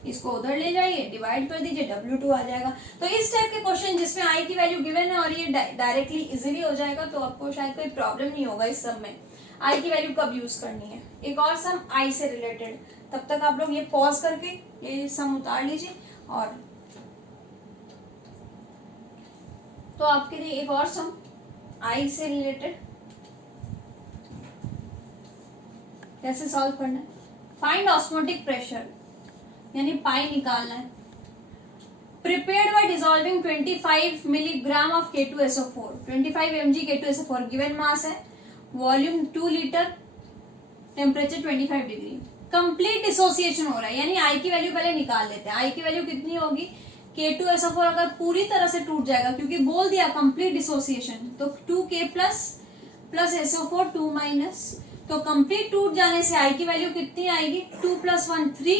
इसको उधर ले जाइए, डिवाइड कर दीजिए, W2 आ जाएगा। तो इस टाइप के क्वेश्चन जिसमें आई की वैल्यू गिवन है और ये डायरेक्टली इजीली हो जाएगा, तो आपको शायद कोई प्रॉब्लम नहीं होगा इस सब में। आई की वैल्यू कब यूज करनी है, एक और सम आई से रिलेटेड, तब तक आप लोग ये पॉज करके ये सम उतार लीजिए। और तो आपके लिए एक और सम आई से रिलेटेड कैसे सॉल्व करना है। फाइंड ऑस्मोटिक प्रेशर, यानी पाई निकालना है। Prepared by dissolving 25 milligram of K2SO4, 25 mg K2SO4, given mass है, volume 2 litre, temperature 25 degree. Complete dissociation हो रहा है, यानी आई की वैल्यू पहले निकाल लेते हैं। आई की वैल्यू कितनी होगी, K2SO4 अगर पूरी तरह से टूट जाएगा, क्योंकि बोल दिया कंप्लीट डिसोसिएशन, तो 2K प्लस SO4 2 माइनस, तो कंप्लीट टूट जाने से आई की वैल्यू कितनी आएगी 2 + 1 3,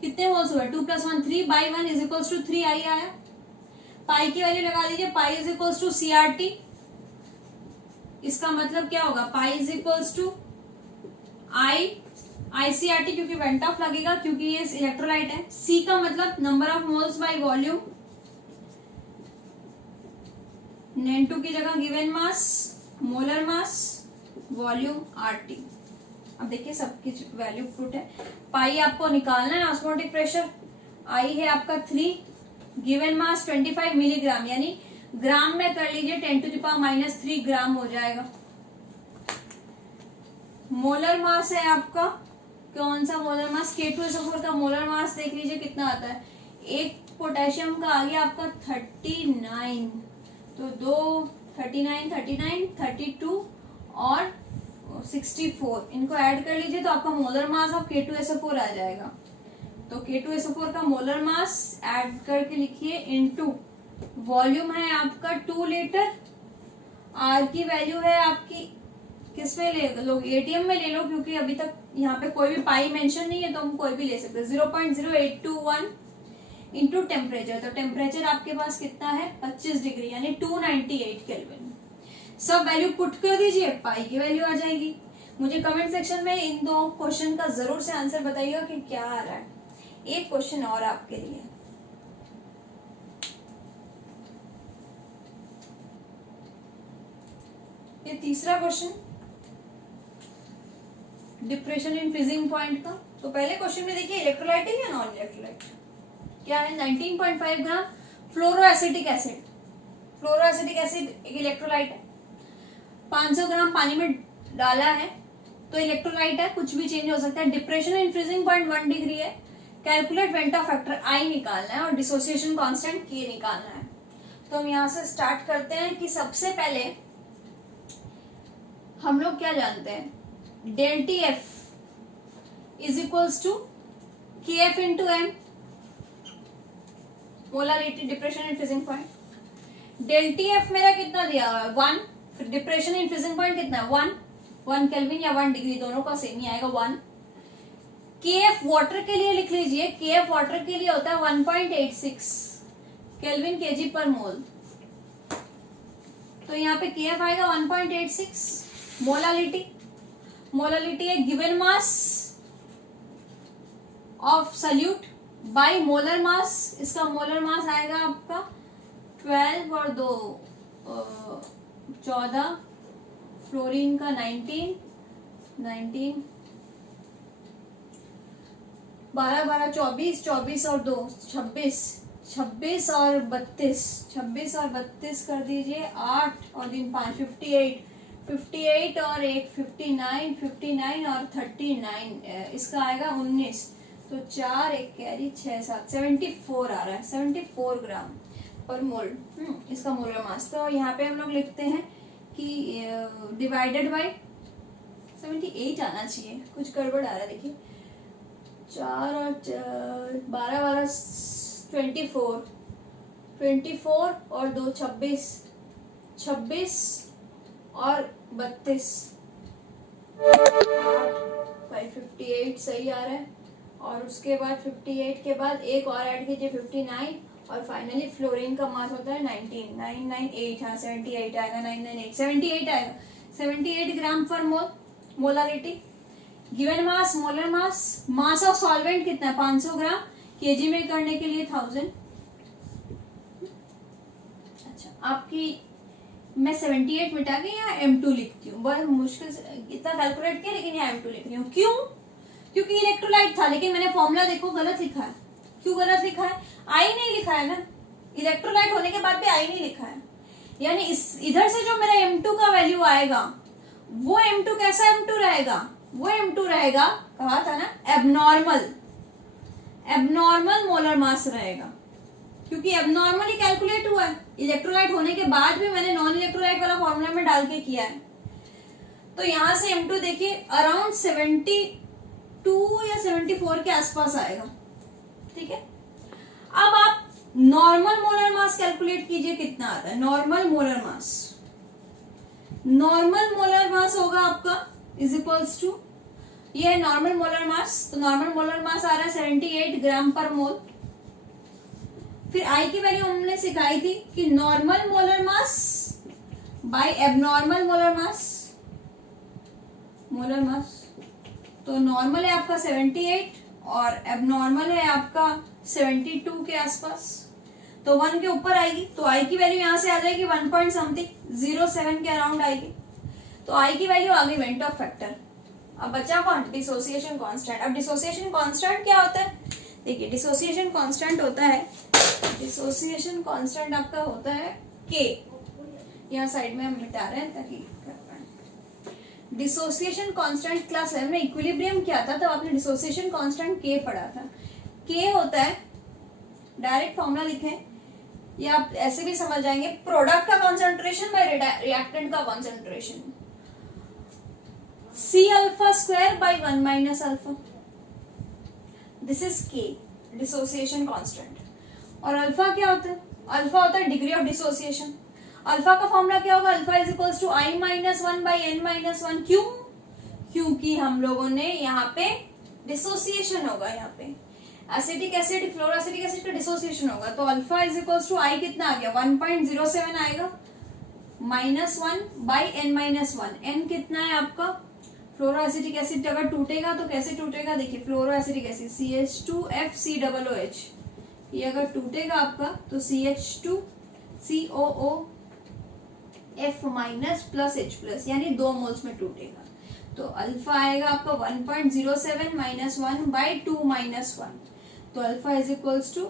कितने मोल्स हुए 2 + 1 3 by 1 is equals to 3 I आया। पाई की वैल्यू लगा दीजिए, pi is equals to CRT। इसका मतलब क्या होगा, pi is equals to ICRT, क्योंकि वेंट ऑफ लगेगा क्योंकि ये इलेक्ट्रोलाइट है। C का मतलब number of moles by volume, N2 की जगह given mass, molar mass, volume RT। अब देखिए सबकी वैल्यू पुट है। पाई आपको निकालना है ऑस्मोटिक प्रेशर, आई है आपका 3, गिवन मास 25 मिलीग्राम, यानी ग्राम में कर लीजिए 10⁻³ ग्राम हो जाएगा। मोलर मास है आपका, कौन सा मोलर मास, K2SO4 का मोलर मास देख लीजिए कितना आता है। एक पोटेशियम का आ गया आपका 39, तो 2 39 39 32 और 64, इनको ऐड कर लीजिए तो आपका मोलर मास ऑफ K2SO4 आ जाएगा। तो K2SO4 का मोलर मास ऐड करके लिखिए, इनटू वॉल्यूम है आपका 2 लीटर, आर की वैल्यू है आपकी, किसमें ले लो, एटीएम में ले लो, क्योंकि अभी तक यहाँ पे कोई भी पाई मेंशन नहीं है, तो हम कोई भी ले सकते हैं। 0.0821 इंटू टेम्परेचर, तो टेम्परेचर आपके पास कितना है 25 डिग्री, यानी 298 केल्विन। सब वैल्यू पुट कर दीजिए, पाई की वैल्यू आ जाएगी। मुझे कमेंट सेक्शन में इन दो क्वेश्चन का जरूर से आंसर बताइएगा कि क्या आ रहा है। एक क्वेश्चन और आपके लिए, ये तीसरा question depression in freezing point का। तो पहले क्वेश्चन में देखिए इलेक्ट्रोलाइट है या नॉन इलेक्ट्रोलाइट, क्या है 19.5 ग्राम फ्लोरोएसिटिक एसिड। फ्लोरोएसिटिक एसिड एक इलेक्ट्रोलाइट है, 500 ग्राम पानी में डाला है, तो इलेक्ट्रोलाइट है, कुछ भी चेंज हो सकता है। Depression in freezing point 1 degree है। कैलकुलेट वेंटा फैक्टर आई निकालना है और डिसोसिएशन कांस्टेंट के निकालना है। तो हम यहाँ से स्टार्ट करते हैं कि सबसे पहले हम लोग क्या जानते हैं, del T F is equals to K F into M, molarity depression in freezing point. Del T F मेरा कितना दिया हुआ है 1, डिप्रेशन इन फ्रीजिंग पॉइंट कितना है 1 केल्विन या 1 डिग्री, दोनों का सेम ही आएगा 1। के एफ वाटर के लिए लिख लीजिए, के एफ वाटर के लिए होता है 1.86 केल्विन केजी पर मोल, तो यहाँ पे के एफ आएगा 1.86। मोलालिटी है given mass of solute by molar mass, इसका मोलर मास आएगा आपका 12 और 2 14, फ्लोरीन का 19 12 12 24 24 और 2 26 26 और 32, 26 और 32 कर दीजिए, 8 और 3 5, 58, 58 और 1 59, 59 और 39, इसका आएगा 19, तो 4 1 कैरी 6 7, 74 आ रहा है, 74 ग्राम पर मोल इसका मोलर मास। तो यहाँ पे हम लोग लिखते हैं कि डिवाइडेड बाय 78 आना चाहिए, कुछ गड़बड़ आ रहा है, देखिए 4 और 12 12 24, 24 और 2 26, 26 और 32, 58 सही आ रहा है। और उसके बाद 58 के बाद एक और ऐड कीजिए 59, और फाइनली फ्लोरीन का मास होता है 998, हाँ 78 आएगा, 998 78 आएगा, 78 ग्राम पर mole molarity. Given mass molar mass of solvent कितना है 500 ग्राम, केजी में करने के लिए 1000। अच्छा आपकी मैं 78 मिटा के यहाँ M2 लिखती हूँ, बहुत मुश्किल से इतना कैलकुलेट किया, लेकिन यहाँ M2 लिख रही हूँ। क्यों? क्योंकि इलेक्ट्रोलाइट था, लेकिन मैंने फॉर्मूला देखो गलत लिखा है। क्यों गलत लिखा है? आई नहीं लिखा है ना, इलेक्ट्रोलाइट होने के बाद भी आई नहीं लिखा है, यानी इस इधर से जो मेरा M2 का वैल्यू आएगा वो M2 कैसा M2 रहेगा? वो M2 रहेगा, कहा था ना एबनॉर्मल मोलर मास रहेगा, क्योंकि एबनॉर्मल ही कैलकुलेट हुआ है। इलेक्ट्रोलाइट होने के बाद भी मैंने नॉन इलेक्ट्रोलाइट वाला फॉर्मूला में डाल के किया है। तो यहां से M2 देखिए अराउंड 72 या 74 के आसपास आएगा, ठीक है। अब आप नॉर्मल मोलर मास कैलकुलेट कीजिए, कितना आता है नॉर्मल मोलर मास होगा आपका इज इक्वल्स टू, ये है नॉर्मल मोलर मास, तो नॉर्मल मोलर मास आ रहा है 78 ग्राम पर मोल। फिर आई की वैल्यू हमने सिखाई थी कि normal molar mass by abnormal molar मास, तो नॉर्मल है आपका 78 और एबनॉर्मल है आपका 72 के आसपास, तो 1 के ऊपर आएगी, तो आई की वैल्यू यहां से आ जाएगी 1 पॉइंट समथिंग 07 के अराउंड आएगी, तो आई की वैल्यू आ गई वेंट ऑफ फैक्टर। अब बचा कौन? Dissociation constant. अब डिसोसिएशन कांस्टेंट क्या होता है? देखिए डिसोसिएशन कांस्टेंट आपका होता है के, यहाँ साइड में हम मिटा रहे हैं ताकि डिसोसिएशन कांस्टेंट क्लास 7 में इक्विलिब्रियम क्या था, तब आपने डिसोसिएशन कांस्टेंट के पढ़ा था। के होता है, डायरेक्ट फॉर्मूला लिखें या आप ऐसे भी समझ जाएंगे, प्रोडक्ट का कॉन्सेंट्रेशन बाय रिएक्टेंट का concentration, C alpha square by 1 minus alpha, this is K dissociation constant। और अल्फा क्या होता है? अल्फा होता है डिग्री ऑफ डिसोसिएशन। अल्फा का फॉर्मूला क्या होगा? Alpha is equals to I minus 1 by N minus 1। क्यों? क्योंकि हम लोगों ने यहाँ पे डिसोसिएशन होगा, यहाँ पे एसिटिक एसिड फ्लोरोएसिटिक एसिड का डिसोसिएशन होगा, तो alpha is equals to I कितना आ गया 1.07 आएगा, -1 by N minus 1। N कितना है आपका? फ्लोरोएसिटिक एसिड अगर टूटेगा तो कैसे टूटेगा? देखिए फ्लोरोएसिटिक एसिड CH2FCOOH, ये अगर टूटेगा आपका तो CH2COOF minus plus H plus, यानी 2 मोल्स में टूटेगा, तो अल्फा आएगा आपका 1.07 माइनस 1 बाई 2 माइनस 1, तो alpha is equals to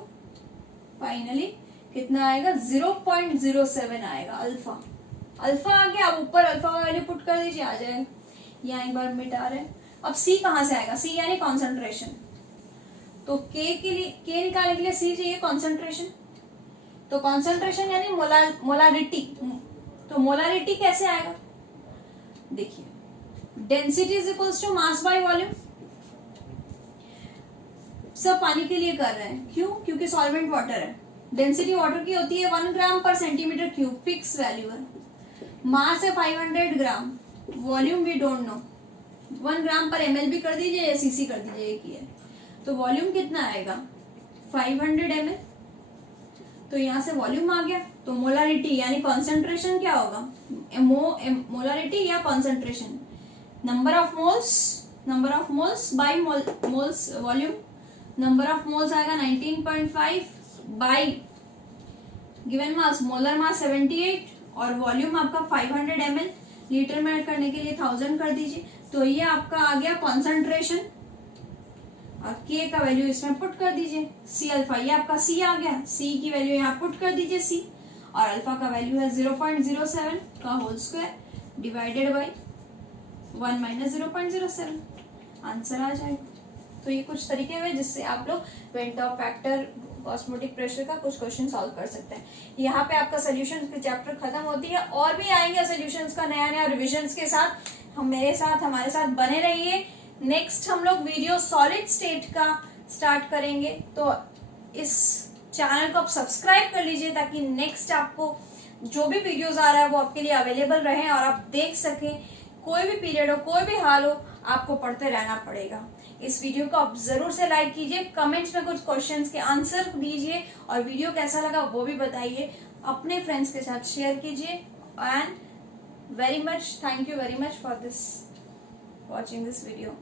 finally कितना आएगा? 0.07 आएगा अल्फा। अल्फा आ गया, अब ऊपर अल्फा का वैल्यू पुट कर दीजिए, आ जाएगा। यहाँ एक बार मिटा रहे हैं। अब सी कहाँ से आएगा? सी यानी कॉन्सेंट्रेशन, तो के के लिए, के निकालने के लिए सी चाहिए कॉन्सेंट्रेशन, तो कॉन्सेंट्रेशन यानी मोलारिटी, तो मोलारिटी कैसे आएगा? देखिए density is equals to mass by volume, सब पानी के लिए कर रहे हैं, क्यों? क्योंकि सॉल्वेंट वाटर है। डेंसिटी वाटर की होती है 1 ग्राम पर सेंटीमीटर क्यूब, फिक्स वैल्यू है। मास है 500 ग्राम, वॉल्यूम वी डोंट नो, 1 ग्राम पर ml भी कर दीजिए या cc कर दीजिए, एक ही है। तो वॉल्यूम कितना आएगा? 500 ml, तो यहाँ से वॉल्यूम आ गया, तो मोलारिटी यानी कॉन्सेंट्रेशन क्या होगा? मोलारिटी या concentration, number of moles bye moles volume, number of moles आएगा 19.5 बाय गिवन मास, मोलर मास 78 और वॉल्यूम आपका 500 ml, लीटर में करने के लिए 1000 कर दीजिए, तो ये आपका आ गया कॉन्सेंट्रेशन। और के का वैल्यू इसमें पुट कर दीजिए, सी अल्फा, ये आपका सी आ गया, सी की वैल्यू यहाँ पुट कर दीजिए सी, और अल्फा का वैल्यू है 0.07 का whole square divided by 1 minus 0.07, answer आ जाएगा। तो ये कुछ तरीके हुए जिससे आप लोग van't Hoff factor osmotic pressure का कुछ क्वेश्चन सॉल्व कर सकते हैं। यहाँ पे आपका सोल्यूशन की चैप्टर खत्म होती है, और भी आएंगे सोल्यूशंस का नया नया रिविजन्स के साथ। हम हमारे साथ बने रहिए। नेक्स्ट हम लोग वीडियो सॉलिड स्टेट का स्टार्ट करेंगे, तो इस चैनल को आप सब्सक्राइब कर लीजिए ताकि नेक्स्ट आपको जो भी वीडियोस आ रहा है वो आपके लिए अवेलेबल रहे और आप देख सकें। कोई भी पीरियड हो, कोई भी हाल हो, आपको पढ़ते रहना पड़ेगा। इस वीडियो को आप जरूर से लाइक कीजिए, कमेंट्स में कुछ क्वेश्चंस के आंसर दीजिए, और वीडियो कैसा लगा वो भी बताइए, अपने फ्रेंड्स के साथ शेयर कीजिए। And very much thank you very much for this watching this video.